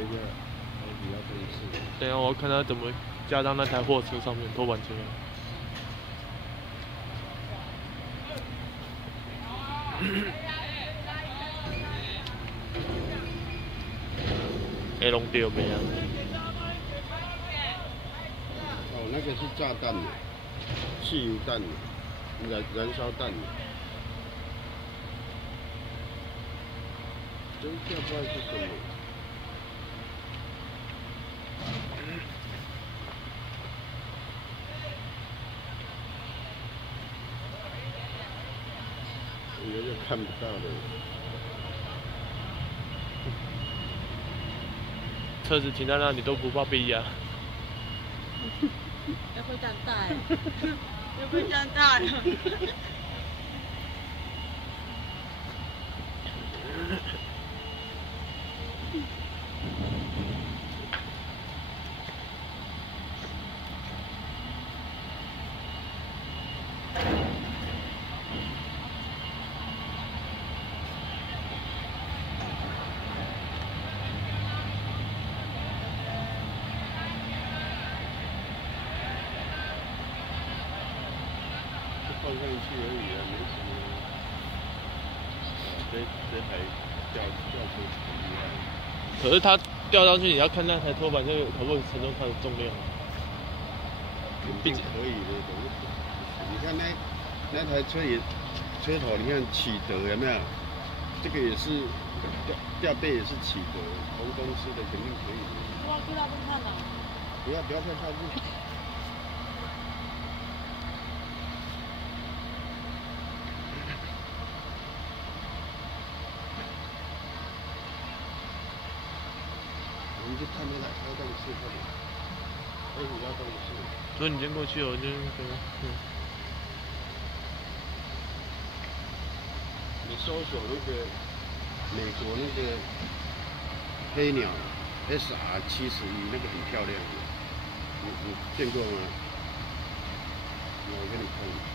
一下，还比较正式。等一下我要看他怎么加到那台货车上面拖板车。黑龙丢没啊？哦，那个是炸弹的，汽油弹的，燃烧弹的。真叫不知道是什么。应该就看不到的。车子停在那里都不怕被压。要会长大，要会长大了。放上去而已啊，没什么。这台吊车很厉害。可是它吊上去，你要看那台拖板车可不可以承受它的重量。肯定可以的，你看那台车也车头，你看启德有没有？这个也是吊背也是启德，同公司的肯定可以的。哇，去那边看了。不要太靠近。我们就看那台开动式快点，你要动式。所以你先过去哦，就你搜索那个美国那个黑鸟 SR-71，那个很漂亮的，你见过吗？我给你看。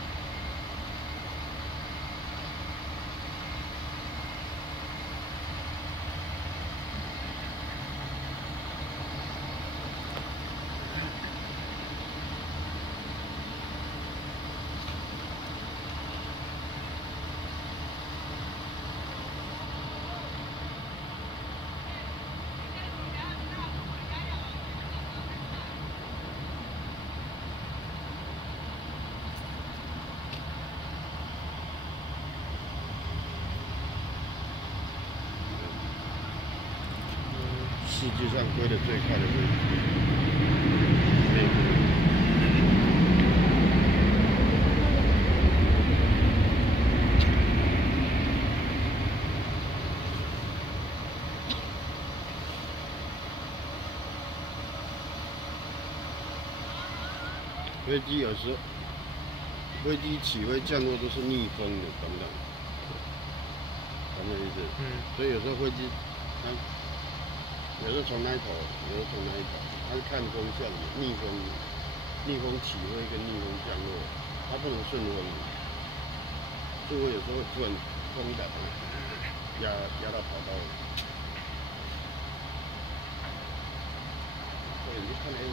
世界上飞得最快的飞机，美国。飞机有时候，飞机起飞降落都是逆风的，懂不懂？懂我意思？所以有时候飞机，它有时候从那一头，有时候从那一头，它是看风向的，逆风起飞跟逆风降落，它不能顺风。所以我有时候会突然风一打，压到跑道。所以你就看 A